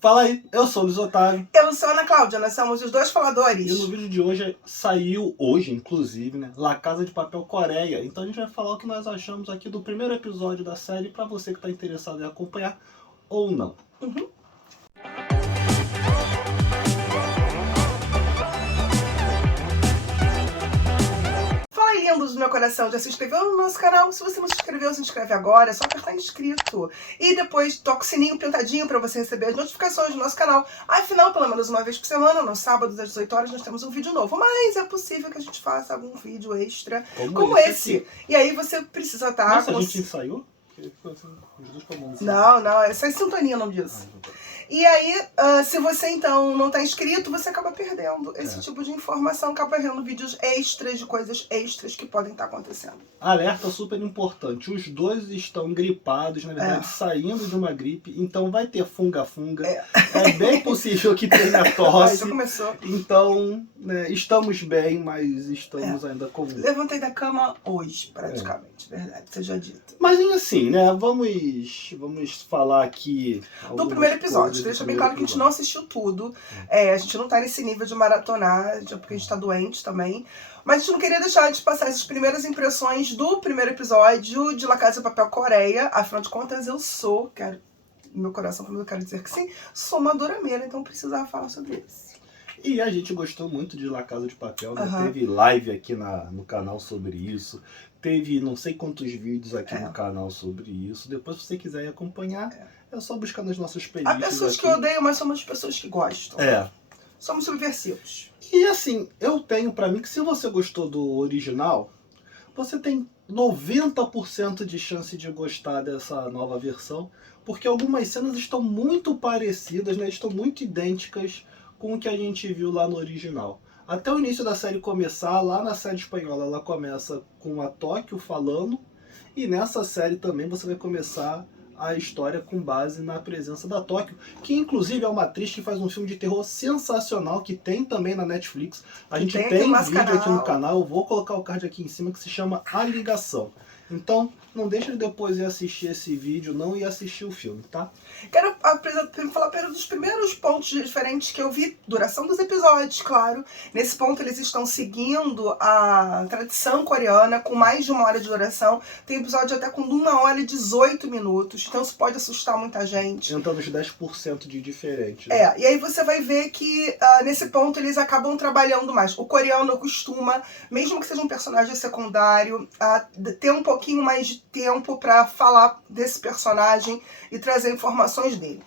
Fala aí, eu sou o Luiz Otávio. Eu sou a Ana Cláudia, nós somos os dois faladores. E no vídeo de hoje saiu, inclusive, né, La Casa de Papel Coreia. Então a gente vai falar o que nós achamos aqui do primeiro episódio da série pra você que tá interessado em acompanhar ou não. Fala aí, lindos do meu coração, já se inscreveu no nosso canal? Se você não se inscreveu, se inscreve agora, é só apertar inscrito. E depois toca o sininho pintadinho pra você receber as notificações do nosso canal. Afinal, pelo menos uma vez por semana, no sábado às 18 horas, nós temos um vídeo novo. Mas é possível que a gente faça algum vídeo extra como esse. E aí você precisa estar... Nossa, a gente ensaiou? Não, essa é sintonia, não disso. E aí, se você então não está inscrito, você acaba perdendo esse tipo de informação, acaba perdendo vídeos extras de coisas extras que podem estar acontecendo. Alerta super importante, os dois estão gripados, na verdade saindo de uma gripe, então vai ter funga-funga. É bem possível que tenha tosse. Já começou. Então, né, estamos bem, mas estamos ainda com... Levantei da cama hoje, praticamente, verdade, seja dito. Mas assim, né, vamos falar aqui do primeiro episódio. Deixa bem claro que a gente não assistiu tudo. A gente não tá nesse nível de maratonar, porque a gente tá doente também. Mas a gente não queria deixar de passar essas primeiras impressões do primeiro episódio de La Casa de Papel Coreia. Afinal de contas, eu sou, meu coração também eu quero dizer que sim, sou uma dorameira, então precisava falar sobre isso. E a gente gostou muito de La Casa de Papel, né? Teve live aqui no canal sobre isso. Teve não sei quantos vídeos aqui no canal sobre isso. Depois, se você quiser acompanhar, é só buscar nas nossas playlists. Há pessoas que odeiam, mas somos pessoas que gostam. Somos subversivos. E assim, eu tenho pra mim que se você gostou do original, você tem 90% de chance de gostar dessa nova versão, porque algumas cenas estão muito parecidas, né? Estão muito idênticas com o que a gente viu lá no original. Até o início da série começar, lá na série espanhola, ela começa com a Tóquio falando, e nessa série também você vai começar a história com base na presença da Tóquio, que inclusive é uma atriz que faz um filme de terror sensacional, que tem também na Netflix. A gente tem vídeo aqui no canal, eu vou colocar o card aqui em cima, que se chama A Ligação. Então, não deixa de depois ir assistir esse vídeo, não, e assistir o filme, tá? Quero falar dos primeiros pontos diferentes que eu vi, duração dos episódios, claro. Nesse ponto eles estão seguindo a tradição coreana, com mais de 1 hora de duração. Tem episódio até com 1 hora e 18 minutos, então isso pode assustar muita gente. Entra nos 10% de diferente. Né? E aí você vai ver que nesse ponto eles acabam trabalhando mais. O coreano costuma, mesmo que seja um personagem secundário, ter um pouquinho mais de tempo para falar desse personagem e trazer informações dele.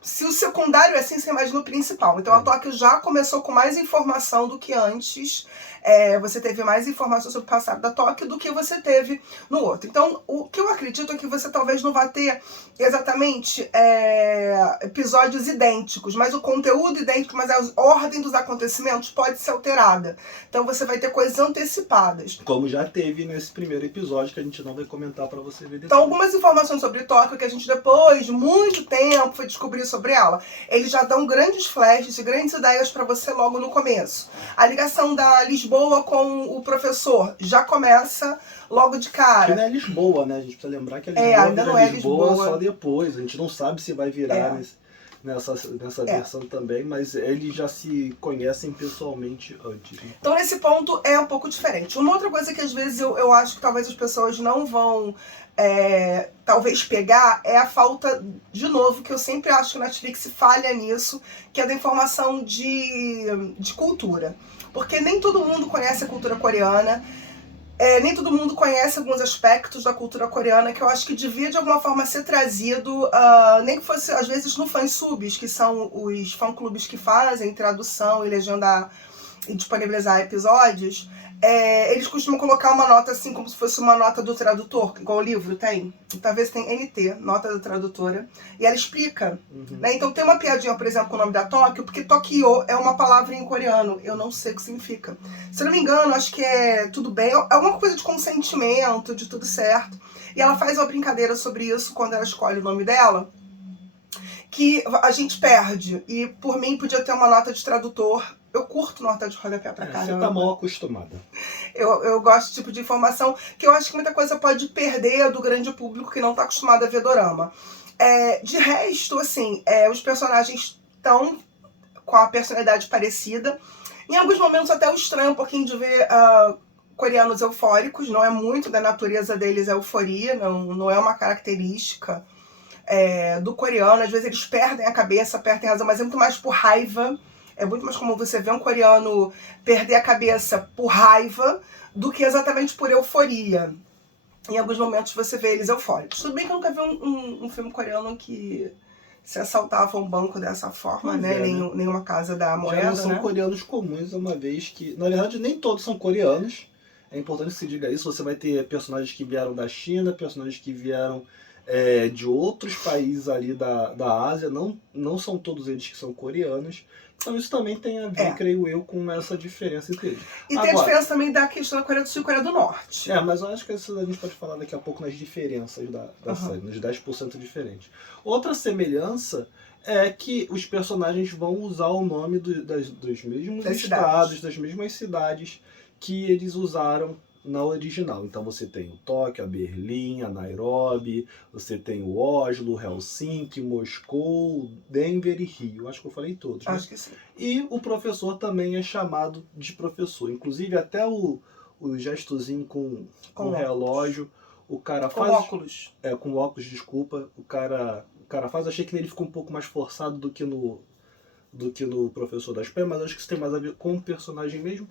Se o secundário é assim, você imagina o principal. Então a Tóquio já começou com mais informação do que antes. Você teve mais informação sobre o passado da Tóquio do que você teve no outro. Então o que eu acredito é que você talvez não vá ter exatamente episódios idênticos, mas o conteúdo idêntico, mas a ordem dos acontecimentos pode ser alterada. Então você vai ter coisas antecipadas. Como já teve nesse primeiro episódio, que a gente não vai comentar pra você ver depois. Então algumas informações sobre Tóquio que a gente depois de muito tempo foi descobrir sobre ela, eles já dão grandes flashes e grandes ideias pra você logo no começo. A ligação da Lisboa com o professor já começa logo de cara. Que não é Lisboa, né? A gente precisa lembrar que a Lisboa ainda não é Lisboa só depois. A gente não sabe se vai virar nessa versão também, mas eles já se conhecem pessoalmente antes. Né? Então nesse ponto é um pouco diferente. Uma outra coisa que às vezes eu acho que talvez as pessoas não vão talvez pegar é a falta, de novo, que eu sempre acho que a Netflix falha nisso, que é da informação de cultura. Porque nem todo mundo conhece a cultura coreana, nem todo mundo conhece alguns aspectos da cultura coreana que eu acho que devia de alguma forma ser trazido, nem que fosse às vezes no fansubs, que são os fã-clubes que fazem tradução e legenda e disponibilizar episódios. Eles costumam colocar uma nota assim, como se fosse uma nota do tradutor, igual o livro tem. Talvez tem NT, nota da tradutora, e ela explica. Né? Então tem uma piadinha, por exemplo, com o nome da Tóquio, porque Tokyo é uma palavra em coreano, eu não sei o que significa. Se eu não me engano, acho que é tudo bem, é alguma coisa de consentimento, de tudo certo. E ela faz uma brincadeira sobre isso quando ela escolhe o nome dela, que a gente perde, e por mim podia ter uma nota de tradutor. Eu curto nota de rodapé pra caramba. Você tá mal acostumada. Eu gosto desse tipo de informação, que eu acho que muita coisa pode perder do grande público que não tá acostumado a ver dorama. De resto, assim, os personagens estão com a personalidade parecida. Em alguns momentos até eu estranho um pouquinho de ver coreanos eufóricos, não é muito da natureza deles a euforia, não é uma característica do coreano. Às vezes eles perdem a cabeça, perdem a razão, mas é muito mais por raiva. É muito mais comum você ver um coreano perder a cabeça por raiva do que exatamente por euforia. Em alguns momentos você vê eles eufóricos. Tudo bem que eu nunca vi um filme coreano que se assaltava um banco dessa forma, Pois né? é, né? Nenhuma casa da moeda, Já não são né? coreanos comuns, uma vez que, na verdade, nem todos são coreanos. É importante que se diga isso. Você vai ter personagens que vieram da China, personagens que vieram de outros países ali da Ásia. Não são todos eles que são coreanos. Então isso também tem a ver, creio eu, com essa diferença entre eles. E tem a diferença também da questão da Coreia do Sul e Coreia do Norte. Mas eu acho que isso a gente pode falar daqui a pouco nas diferenças da série, nos 10% diferentes. Outra semelhança é que os personagens vão usar o nome dos mesmos estados, das mesmas cidades que eles usaram na original. Então você tem o Tóquio, a Berlim, a Nairobi, você tem o Oslo, Helsinki, Moscou, Denver e Rio. Acho que eu falei todos, né? Acho que sim. E o professor também é chamado de professor. Inclusive até o gestozinho com o relógio, o cara faz... Com óculos. Com óculos, desculpa. O cara faz, achei que ele ficou um pouco mais forçado do que no professor da Espanha, mas acho que isso tem mais a ver com o personagem mesmo.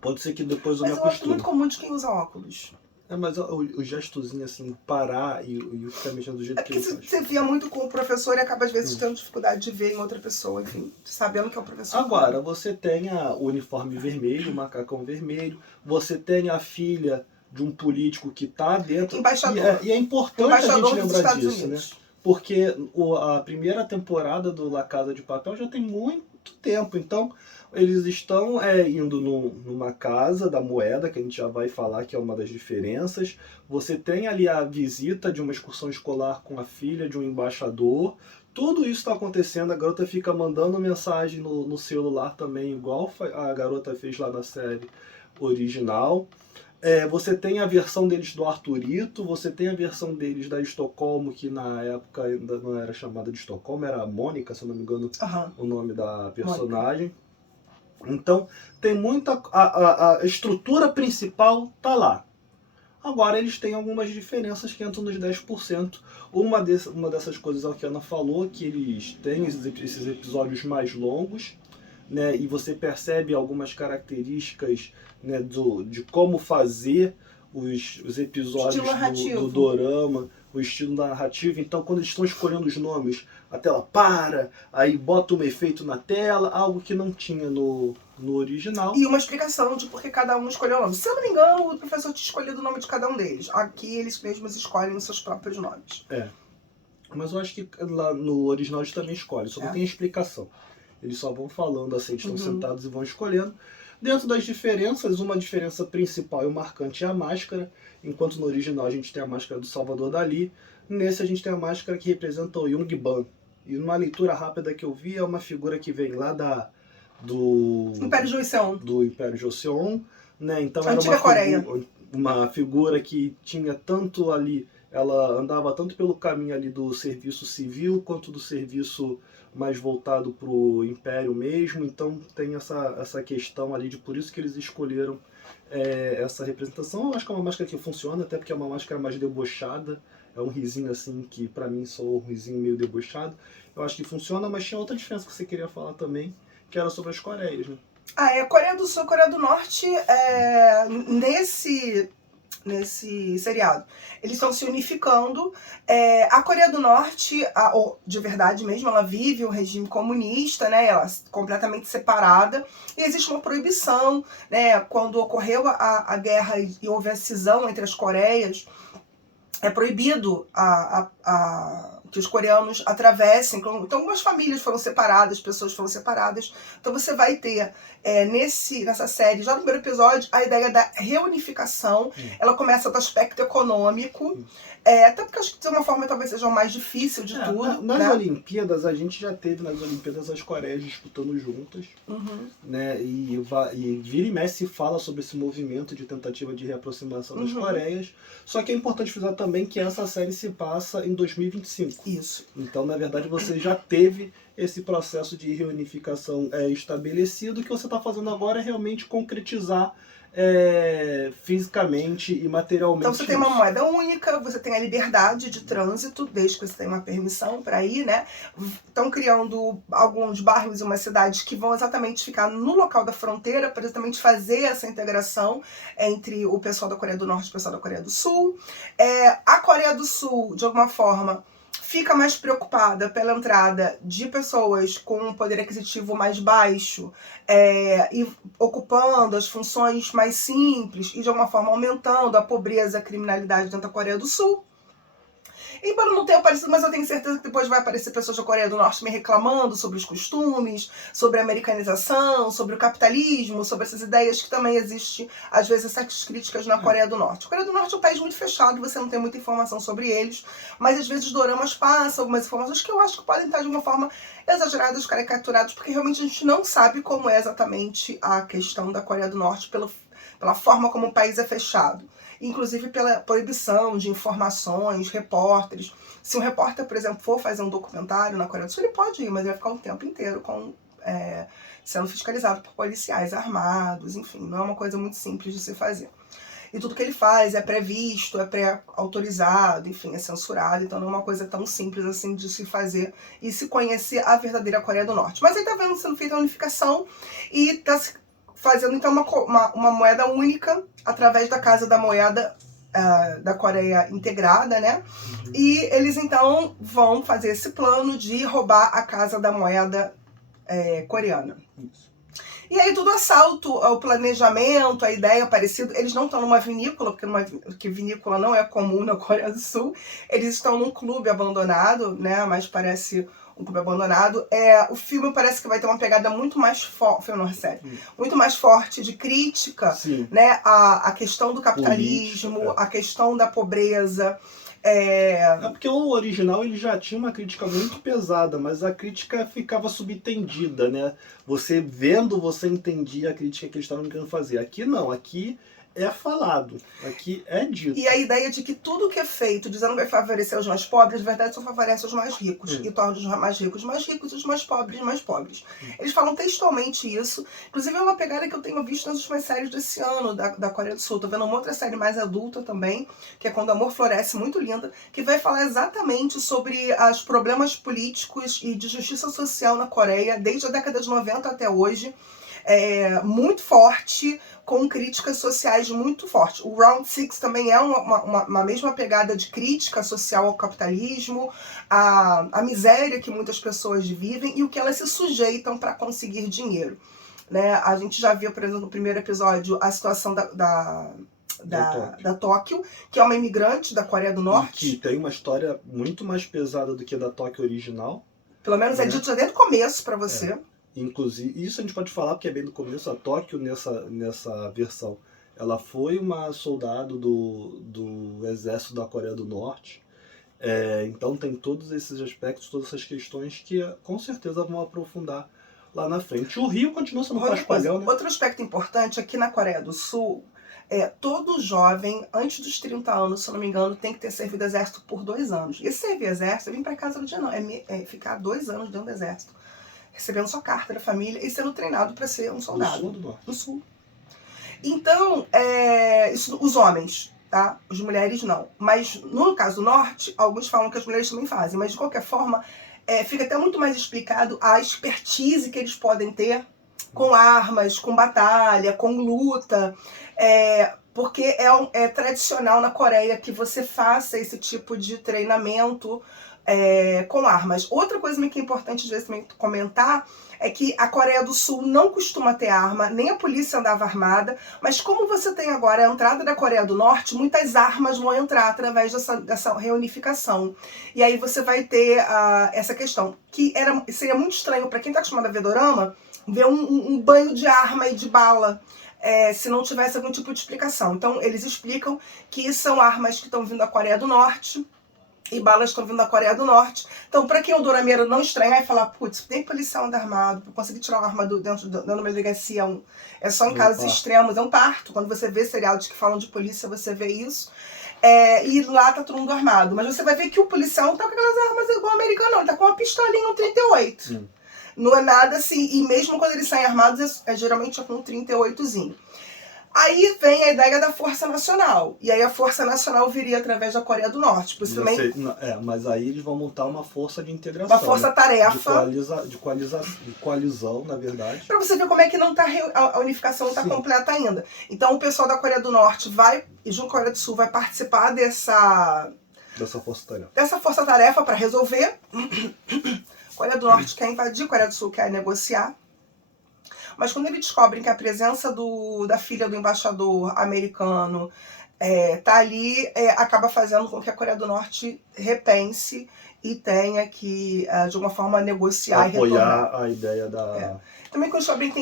Pode ser que depois eu me acostume. Mas eu acho muito comum de quem usa óculos. Mas o gestozinho assim, parar e ficar mexendo do jeito que ele faz. Você via muito com o professor e acaba às vezes tendo dificuldade de ver em outra pessoa, enfim, sabendo que é o professor. Agora, você tem o uniforme vermelho, o macacão vermelho, você tem a filha de um político que está dentro. Embaixador. E é importante a gente lembrar disso, né? Porque a primeira temporada do La Casa de Papel já tem muito tempo, então eles estão indo numa casa da moeda, que a gente já vai falar que é uma das diferenças. Você tem ali a visita de uma excursão escolar com a filha de um embaixador. Tudo isso está acontecendo, a garota fica mandando mensagem no celular também, igual a garota fez lá na série original. Você tem a versão deles do Arthurito, você tem a versão deles da Estocolmo, que na época ainda não era chamada de Estocolmo, era a Mônica, se eu não me engano, o nome da personagem. Mônica. Então, tem muita... A estrutura principal tá lá. Agora, eles têm algumas diferenças que entram nos 10%. Uma dessas coisas é o que a Ana falou, que eles têm esses episódios mais longos, né, e você percebe algumas características, né, de como fazer os episódios do dorama, o estilo narrativo. Então, quando eles estão escolhendo os nomes, a tela para, aí bota um efeito na tela, algo que não tinha no original. E uma explicação de por que cada um escolheu o nome. Se eu não me engano, o professor tinha escolhido o nome de cada um deles. Aqui eles mesmos escolhem os seus próprios nomes. Mas eu acho que lá no original eles também escolhem, só não tem explicação. Eles só vão falando assim, eles estão sentados e vão escolhendo. Dentro das diferenças, uma diferença principal e marcante é a máscara. Enquanto no original a gente tem a máscara do Salvador Dalí, nesse a gente tem a máscara que representa o Young Ban. E numa leitura rápida que eu vi, é uma figura que vem lá do Império Joseon. Do Império Joseon, né? Então era uma figura que tinha tanto ali, ela andava tanto pelo caminho ali do serviço civil, quanto do serviço mais voltado para o Império mesmo. Então tem essa questão ali, por isso que eles escolheram essa representação. Eu acho que é uma máscara que funciona, até porque é uma máscara mais debochada. É um risinho assim, que pra mim só um risinho meio debochado. Eu acho que funciona, mas tinha outra diferença que você queria falar também, que era sobre as Coreias, né? A Coreia do Sul e Coreia do Norte, nesse seriado, eles estão se unificando. A Coreia do Norte, de verdade mesmo, ela vive um regime comunista, né? Ela é completamente separada. E existe uma proibição, né? Quando ocorreu a guerra e houve a cisão entre as Coreias, é proibido que os coreanos atravessem. Então, algumas famílias foram separadas, pessoas foram separadas. Então, você vai ter nessa série, já no primeiro episódio, a ideia da reunificação. Ela começa do aspecto econômico, até porque acho que de uma forma talvez seja o mais difícil de tudo. Nas Olimpíadas, a gente já teve nas Olimpíadas as Coreias disputando juntas, né? E vira e mexe se fala sobre esse movimento de tentativa de reaproximação das Coreias. Só que é importante frisar também que essa série se passa em 2025. Isso. Então, na verdade, você já teve esse processo de reunificação estabelecido. O que você está fazendo agora é realmente concretizar fisicamente e materialmente. Então você tem uma moeda única, você tem a liberdade de trânsito, desde que você tenha uma permissão para ir, né? Estão criando alguns bairros e umas cidades que vão exatamente ficar no local da fronteira para exatamente fazer essa integração entre o pessoal da Coreia do Norte e o pessoal da Coreia do Sul. A Coreia do Sul, de alguma forma, fica mais preocupada pela entrada de pessoas com um poder aquisitivo mais baixo e ocupando as funções mais simples e, de alguma forma, aumentando a pobreza e a criminalidade dentro da Coreia do Sul. Embora não tenha aparecido, mas eu tenho certeza que depois vai aparecer pessoas da Coreia do Norte me reclamando sobre os costumes, sobre a americanização, sobre o capitalismo, sobre essas ideias que também existem, às vezes, essas críticas na Coreia do Norte. A Coreia do Norte é um país muito fechado, você não tem muita informação sobre eles, mas às vezes os doramas passam algumas informações que eu acho que podem estar de uma forma exageradas, caricaturadas, porque realmente a gente não sabe como é exatamente a questão da Coreia do Norte pela forma como o país é fechado. Inclusive pela proibição de informações, repórteres. Se um repórter, por exemplo, for fazer um documentário na Coreia do Sul, ele pode ir, mas ele vai ficar um tempo inteiro sendo fiscalizado por policiais armados, enfim, não é uma coisa muito simples de se fazer. E tudo que ele faz é previsto, é pré-autorizado, enfim, é censurado, então não é uma coisa tão simples assim de se fazer e se conhecer a verdadeira Coreia do Norte. Mas aí tá vendo sendo feita a unificação e tá se fazendo então uma moeda única através da Casa da Moeda da Coreia integrada, né? E eles então vão fazer esse plano de roubar a Casa da Moeda coreana. Isso. E aí tudo assalto, o planejamento, a ideia parecida. Eles não estão numa vinícola, porque vinícola não é comum na Coreia do Sul. Eles estão num clube abandonado, né? Mas parece um clube abandonado. O filme parece que vai ter uma pegada muito mais forte, muito mais forte de crítica, né? A questão do capitalismo, política, a questão da pobreza. Porque o original ele já tinha uma crítica muito pesada, mas a crítica ficava subentendida, né? Você vendo, você entendia a crítica que eles estavam querendo fazer. Aqui não, aqui é falado, aqui é dito. E a ideia de que tudo que é feito dizendo que vai favorecer os mais pobres, na verdade só favorece os mais ricos. E torna os mais ricos e os mais pobres mais pobres. Eles falam textualmente isso. Inclusive é uma pegada que eu tenho visto nas últimas séries desse ano, da Coreia do Sul. Tô vendo uma outra série mais adulta também, que é Quando o Amor Floresce, muito linda, que vai falar exatamente sobre os problemas políticos e de justiça social na Coreia, desde a década de 90 até hoje. Muito forte, com críticas sociais muito fortes. O Round Six também é uma mesma pegada de crítica social ao capitalismo, a miséria que muitas pessoas vivem e o que elas se sujeitam para conseguir dinheiro. Né? A gente já viu, por exemplo, no primeiro episódio, a situação da Tóquio, que é uma imigrante da Coreia do Norte. E que tem uma história muito mais pesada do que a da Tóquio original. Pelo menos é dito já desde o começo para você. Inclusive, isso a gente pode falar porque é bem do começo, a Tóquio nessa versão, ela foi uma soldado do exército da Coreia do Norte, então tem todos esses aspectos, todas essas questões que com certeza vão aprofundar lá na frente. O Rio continua sendo um paspalhão, né? Outro aspecto importante, aqui na Coreia do Sul, todo jovem, antes dos 30 anos, se eu não me engano, tem que ter servido exército por 2 anos. E servir exército, vir para casa no dia não, ficar 2 anos dentro do exército, recebendo sua carta da família e sendo treinado para ser um soldado. No sul do norte. No sul. Então, isso os homens, tá? As mulheres não. Mas no caso do norte, alguns falam que as mulheres também fazem, mas de qualquer forma, fica até muito mais explicado a expertise que eles podem ter com armas, com batalha, com luta, porque é tradicional na Coreia que você faça esse tipo de treinamento com armas. Outra coisa que é importante às vezes também comentar é que a Coreia do Sul não costuma ter arma, nem a polícia andava armada, mas como você tem agora a entrada da Coreia do Norte, muitas armas vão entrar através dessa reunificação. E aí você vai ter essa questão, que seria muito estranho para quem está acostumado a ver dorama, ver um banho de arma e de bala, se não tivesse algum tipo de explicação. Então eles explicam que são armas que estão vindo da Coreia do Norte, e balas estão vindo da Coreia do Norte. Então, para quem é o dorameiro não estranhar e falar, putz, tem policial anda armado, pra conseguir tirar uma arma dentro de uma delegacia, é só em casos extremos, é um parto. Quando você vê seriados que falam de polícia, você vê isso. E lá tá todo mundo armado. Mas você vai ver que o policial não tá com aquelas armas igual o americano, não. Ele tá com uma pistolinha, um 38. Não é nada assim, e mesmo quando eles saem armados, geralmente é com um 38zinho. Aí vem a ideia da Força Nacional. E aí a Força Nacional viria através da Coreia do Norte. Possivelmente... mas aí eles vão montar uma força de integração. Uma força-tarefa. De coalizão, na verdade. Para você ver como é que não tá, a unificação não está completa ainda. Então o pessoal da Coreia do Norte vai, e junto com a Coreia do Sul, vai participar dessa força-tarefa. Dessa força-tarefa para resolver. A Coreia do Norte quer invadir, a Coreia do Sul quer negociar. Mas quando eles descobrem que a presença da filha do embaixador americano tá ali, acaba fazendo com que a Coreia do Norte repense e tenha que, de alguma forma, negociar e retornar. Apoiar a ideia da... Também quando descobrem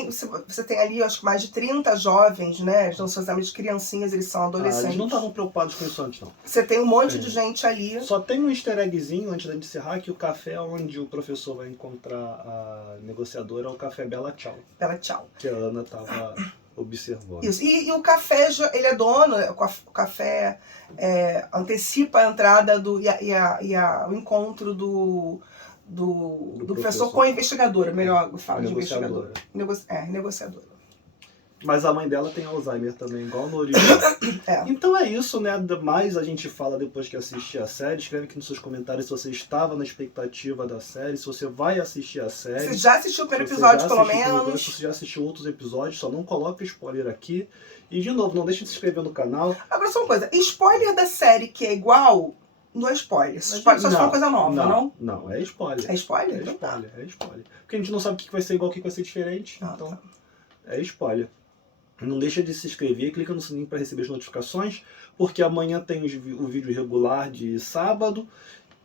você tem ali, acho que mais de 30 jovens, né? Eles não são exatamente criancinhas, eles são adolescentes. Eles não estavam preocupados com isso antes, não. Você tem um monte de gente ali. Só tem um easter eggzinho antes de encerrar, que o café onde o professor vai encontrar a negociadora é o café Bela Tchau. Bela Tchau. Que a Ana estava observando. Isso. E o café, ele é dono, o café antecipa a entrada o encontro do professor com a investigadora, melhor eu falo de investigadora. Negociadora. Mas a mãe dela tem Alzheimer também, igual no original. Então é isso, né? Mais a gente fala depois que assistir a série. Escreve aqui nos seus comentários se você estava na expectativa da série, se você vai assistir a série. Você já assistiu o primeiro episódio, pelo menos. Se você já assistiu outros episódios, só não coloque spoiler aqui. E de novo, não deixe de se inscrever no canal. Agora só uma coisa, spoiler da série que é igual... Não é spoiler. Spoiler só se for uma coisa nova, não? Não, é spoiler. É spoiler? É spoiler. Porque a gente não sabe o que vai ser igual, o que vai ser diferente. Então, é spoiler. Não deixa de se inscrever, clica no sininho para receber as notificações, porque amanhã tem o vídeo regular de sábado.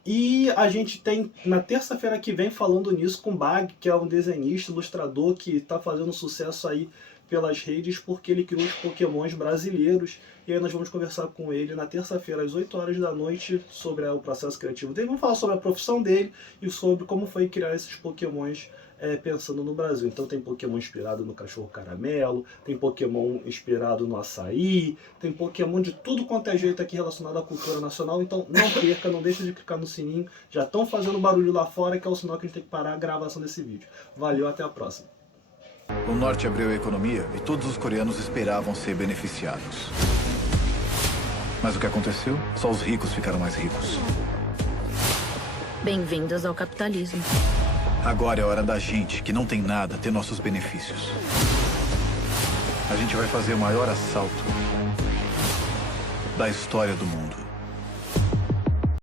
E a gente tem, na terça-feira que vem, falando nisso com o Bag, que é um desenhista, ilustrador, que está fazendo sucesso aí pelas redes, porque ele criou os pokémons brasileiros. E aí nós vamos conversar com ele na terça-feira, às 8 horas da noite, sobre o processo criativo dele. Vamos falar sobre a profissão dele e sobre como foi criar esses pokémons pensando no Brasil. Então tem pokémon inspirado no cachorro caramelo, tem pokémon inspirado no açaí, tem pokémon de tudo quanto é jeito aqui relacionado à cultura nacional. Então não perca, não deixe de clicar no sininho. Já estão fazendo barulho lá fora, que é o sinal que a gente tem que parar a gravação desse vídeo. Valeu, até a próxima. O norte abriu a economia e todos os coreanos esperavam ser beneficiados. Mas o que aconteceu? Só os ricos ficaram mais ricos. Bem-vindos ao capitalismo. Agora é hora da gente, que não tem nada, ter nossos benefícios. A gente vai fazer o maior assalto da história do mundo.